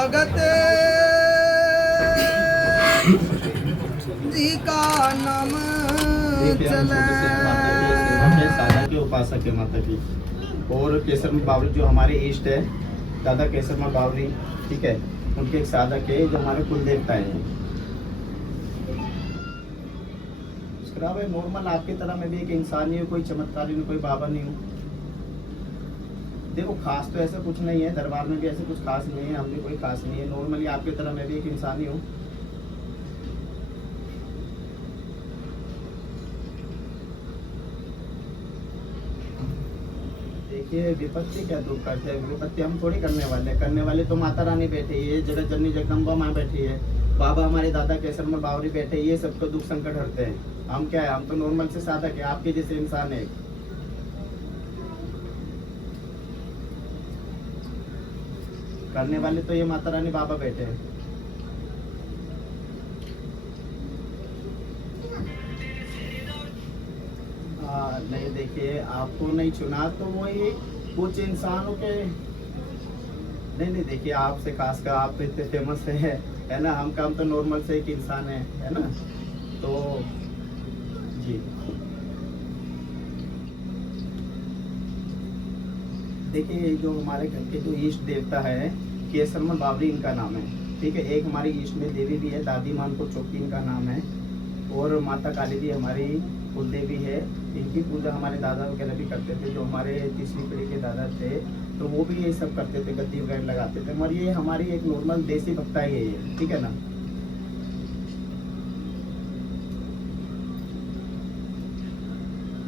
भगत जी का नाम चले। सादा के उपासक है माता की। और केसरमल बावरी जो हमारे इष्ट है, दादा केसरमल बावरी, ठीक है, उनके एक साधक है जो हमारे कुल देवता हैं। उसके अलावा नॉर्मल आपकी तरह मैं भी एक इंसान ही हूँ, कोई चमत्कारी नहीं, कोई बाबा नहीं हूँ। देखो खास तो ऐसा कुछ नहीं है, दरबार में भी ऐसे कुछ खास नहीं है, हम भी कोई खास नहीं है, नॉर्मली आपकी तरह मैं भी एक इंसान ही हूँ। देखिए विपत्ति क्या दुख करते हैं, विपत्ति हम थोड़ी करने वाले तो माता रानी बैठी है, जगत जननी जगदम्बा माँ बैठी है, बाबा हमारे दादा केसरमल बावरी बैठे, ये सबको दुख संकट हरते हैं। हम क्या है, हम तो नॉर्मल से साधक है, आपके जैसे इंसान है। करने वाले तो ये माता रानी बाबा बैठे हैं। नहीं देखिए, आपको नहीं चुना तो वही कुछ इंसानों के नहीं देखिए, आपसे खास कर आप तो इतने फेमस है ना, हम काम तो नॉर्मल से एक इंसान है ना, तो जी देखिए जो हमारे घर के जो इष्ट देवता है केसरमल बावरी इनका नाम है, ठीक है। एक हमारी इष्ट में देवी भी है, दादी मानपुर चौकी इनका नाम है, और माता काली जी हमारी कुल देवी है। इनकी पूजा हमारे दादा वगैरह भी करते थे, जो हमारे तीसरी पीढ़ी के दादा थे तो वो भी ये सब करते थे, गद्दी वगैरह लगाते थे। मगर ये हमारी एक नॉर्मल देसी भक्ता ही है ये, ठीक है ना।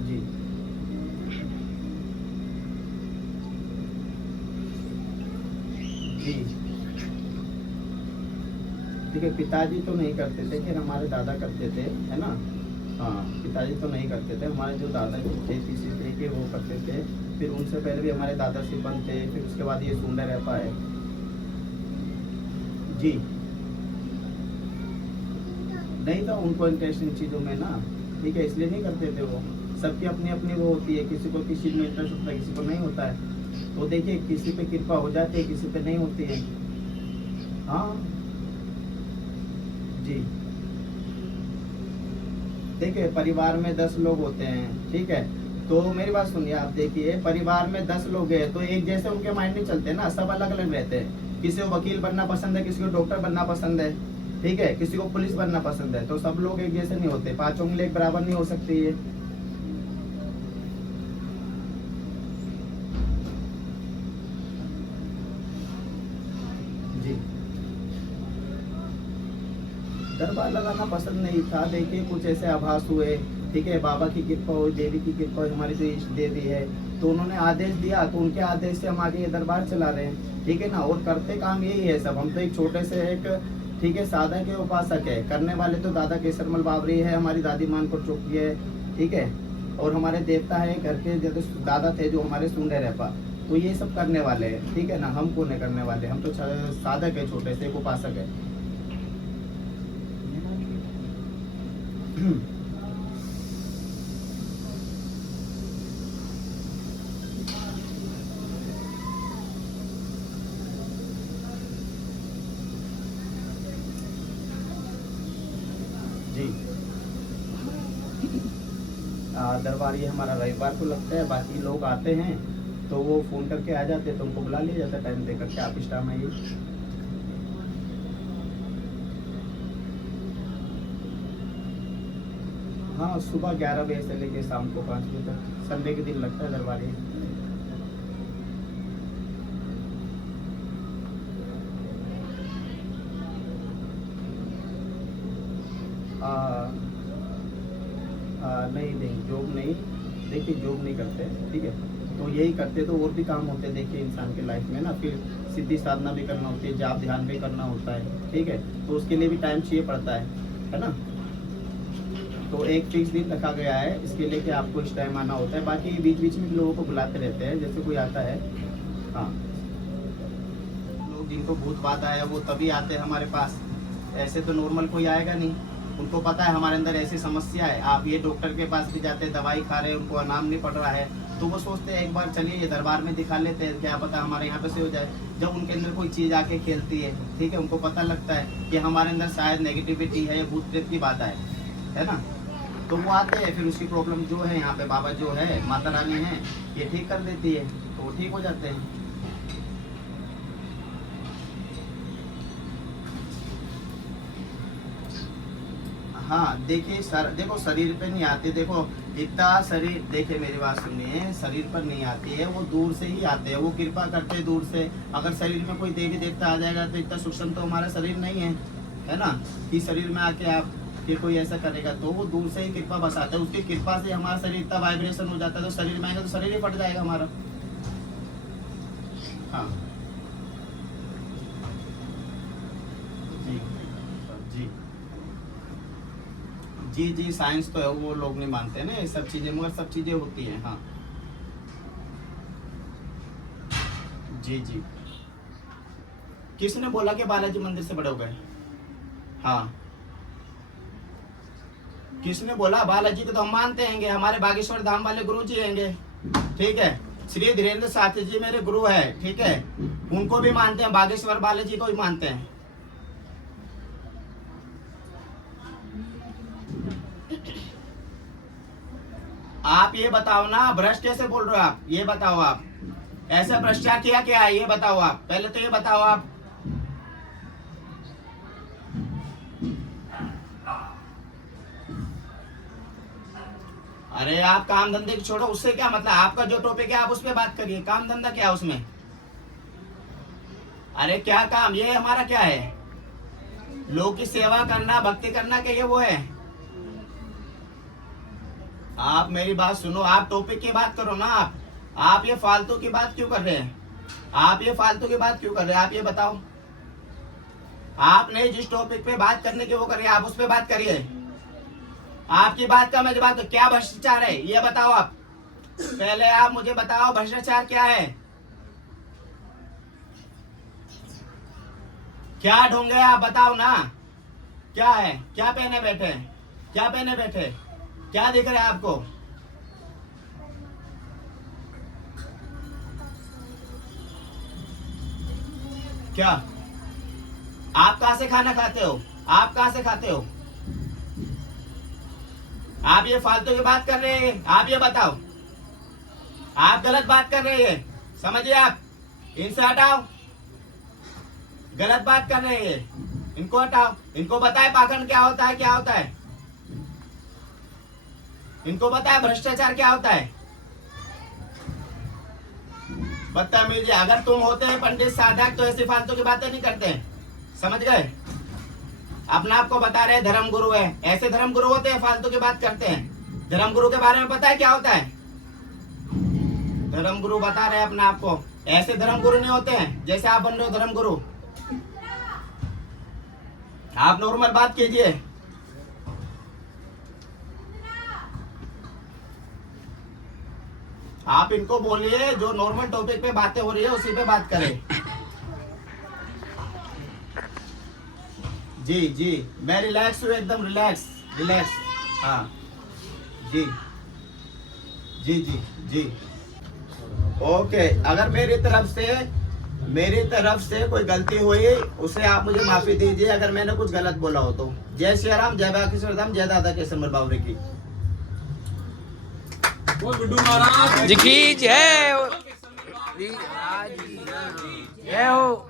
जी जी ठीक है, पिताजी तो नहीं करते थे, फिर हमारे दादा करते थे, है ना। हाँ, पिताजी तो नहीं करते थे, हमारे जो दादा थे तीसरी पीढ़ी के वो करते थे। फिर उनसे पहले भी हमारे दादा सिपन थे, फिर उसके बाद ये सुंदर रहता है। जी नहीं था उनको इंटरेस्ट इन चीज़ों में ना, ठीक है, इसलिए नहीं करते थे वो। सबकी अपनी अपनी वो होती है, किसी को किसी में इंटरेस्ट होता है, किसी को नहीं होता है। तो देखिए किसी पे कृपा हो जाती है, किसी पे नहीं होती है। हाँ जी देखिए, परिवार में 10 लोग होते हैं, ठीक है, तो मेरी बात सुनिए आप। देखिए परिवार में 10 लोग हैं तो एक जैसे उनके माइंड नहीं चलते ना, सब अलग अलग रहते हैं। किसी को वकील बनना पसंद है, किसी को डॉक्टर बनना पसंद है, ठीक है, किसी को पुलिस बनना पसंद है, तो सब लोग एक जैसे नहीं होते, 5 उंगली एक बराबर नहीं हो सकती है। जी दरबार लगाना पसंद नहीं था। देखिए कुछ ऐसे आभास हुए, ठीक है, बाबा की कृपा हुई, देवी की कृपा हुई, हमारी जो इष्ट देवी है, तो उन्होंने आदेश दिया, तो उनके आदेश से हम आगे ये दरबार चला रहे हैं, ठीक है ना। और करते काम यही है सब, हम तो एक छोटे से एक, ठीक है, साधक है, उपासक है। करने वाले तो दादा केसरमल बावरी है, हमारी दादी मानपुर चौकी है, ठीक है, और हमारे देवता है घर के जो दादा थे जो हमारे सुंडे रहपा, तो ये सब करने वाले हैं, ठीक है ना। हम कौन है करने वाले, हम तो साधक है, छोटे से एक उपासक है। जी दरबार ये हमारा रविवार को लगता है, बाकी लोग आते हैं तो वो फोन करके आ जाते हैं, तो उनको बुला लिया जाता है टाइम दे करके, आप इस टाइम आइए। हाँ, सुबह 11 बजे से लेके शाम को 5 बजे तक, संडे के दिन लगता है दरबार ये। नहीं नहीं जॉब नहीं, देखिए जॉब नहीं करते, ठीक है, तो यही करते तो और भी काम होते हैं देखिए इंसान के लाइफ में ना। फिर सिद्धि साधना भी करना होती है, जाप ध्यान भी करना होता है, ठीक है, तो उसके लिए भी टाइम चाहिए पड़ता है ना। तो एक फिक्स दिन रखा गया है इसके लिए कि आपको इस टाइम आना होता है। बाकी बीच बीच में लोगों को बुलाते रहते हैं, जैसे कोई आता है। हाँ, लोग जिनको भूत बात आया वो तभी आते हैं हमारे पास, ऐसे तो नॉर्मल कोई आएगा नहीं। उनको पता है हमारे अंदर ऐसी समस्या है, आप ये डॉक्टर के पास भी जाते हैं, दवाई खा रहे हैं, उनको आराम नहीं पड़ रहा है, तो वो सोचते हैं एक बार चलिए ये दरबार में दिखा लेते हैं, क्या पता हमारे यहाँ पे से हो जाए। जब उनके अंदर कोई चीज़ आके खेलती है, ठीक है, उनको पता लगता है कि हमारे अंदर शायद नेगेटिविटी है या भूत प्रेत की बात है ना, तो वो आते हैं, फिर उसकी प्रॉब्लम जो है यहाँ पे बाबा जो है माता रानी है ये ठीक कर देती है, तो वो ठीक हो जाते हैं। हाँ देखिए सर, देखो शरीर पे नहीं आते, देखो इतना शरीर, देखिए मेरी बात सुनिए, शरीर पर नहीं आती है, वो दूर से ही आते हैं, वो कृपा करते हैं दूर से। अगर शरीर में कोई देवी देवता आ जाएगा तो इतना सूक्ष्म तो हमारा शरीर नहीं है ना, कि शरीर में आके आप कि कोई ऐसा करेगा, तो वो दूर से ही कृपा बसाता है, उसकी कृपा से हमारा शरीर इतना वाइब्रेशन हो जाता है, तो शरीर में आएगा तो शरीर ही फट जाएगा हमारा। हाँ जी जी जी जी, साइंस तो है, वो लोग नहीं मानते हैं ना ये सब चीजें, मगर सब चीजें होती हैं। हाँ जी जी, किसने बोला कि बालाजी मंदिर से बड़े हो गए? हाँ किसने बोला? बालाजी को तो हम मानते हैं, हमारे बागेश्वर धाम वाले गुरु जी हैंगे, ठीक है, श्री धीरेन्द्र साथी जी मेरे गुरु है, ठीक है, उनको भी मानते हैं, बागेश्वर बालाजी को भी मानते हैं। आप ये बताओ ना, भ्रष्ट कैसे बोल रहे हो आप, ये बताओ, आप ऐसा भ्रष्टाचार किया क्या है, ये बताओ आप, पहले तो ये बताओ आप। अरे आप काम धंधे को छोड़ो, उससे क्या मतलब, आपका जो टॉपिक है आप उस पर बात करिए, काम धंधा क्या है उसमें? अरे क्या काम, ये हमारा क्या है, लोग की सेवा करना, भक्ति करना, क्या ये वो है? आप मेरी बात सुनो, आप टॉपिक की बात करो ना, आप ये फालतू की बात क्यों कर रहे हैं? आप ये फालतू की बात क्यों कर रहे हैं, आप ये बताओ। आपने जिस टॉपिक पे बात करने की वो करिए, आप उस पे बात करिए। आपकी बात का मैं जवाब, क्या भ्रष्टाचार है ये बताओ आप, पहले आप मुझे बताओ भ्रष्टाचार क्या है, क्या ढोंगे आप बताओ ना, क्या है, क्या पहने बैठे, क्या पहने बैठे, क्या दिख रहा है आपको? क्या आप कहां से खाना खाते हो, आप कहां से खाते हो? आप ये फालतू की बात कर रहे हैं, आप ये बताओ, आप गलत बात कर रहे हैं, समझिए आप, इनसे हटाओ, गलत बात कर रहे हैं, इनको हटाओ, इनको बताए पाखंड क्या होता है, क्या होता है, इनको बताए भ्रष्टाचार क्या होता है। बदतमीज, अगर तुम होते हैं पंडित साधक तो ऐसी फालतू की बातें नहीं करते, समझ गए? अपना आपको बता रहे धर्म गुरु है, ऐसे धर्म गुरु होते हैं फालतू की बात करते हैं। धर्म गुरु के बारे में पता है क्या होता है? धर्म गुरु बता रहे हैं अपना आपको, ऐसे धर्म गुरु नहीं होते हैं जैसे आप बन रहे हो धर्म गुरु। आप नॉर्मल बात कीजिए। आप इनको बोलिए जो नॉर्मल टॉपिक पे बातें हो रही है उसी पे बात करें। जी जी, मैं रिलैक्स हूँ, एकदम रिलैक्स रिलैक्स। हाँ जी जी जी जी, ओके। अगर मेरी तरफ से कोई गलती हुई उसे आप मुझे माफी दीजिए, अगर मैंने कुछ गलत बोला हो तो। जय श्री राम, जय बागेश्वर धाम, जय दादा केसर बावरे की गुड्डू महाराज जी की जय। जय हो।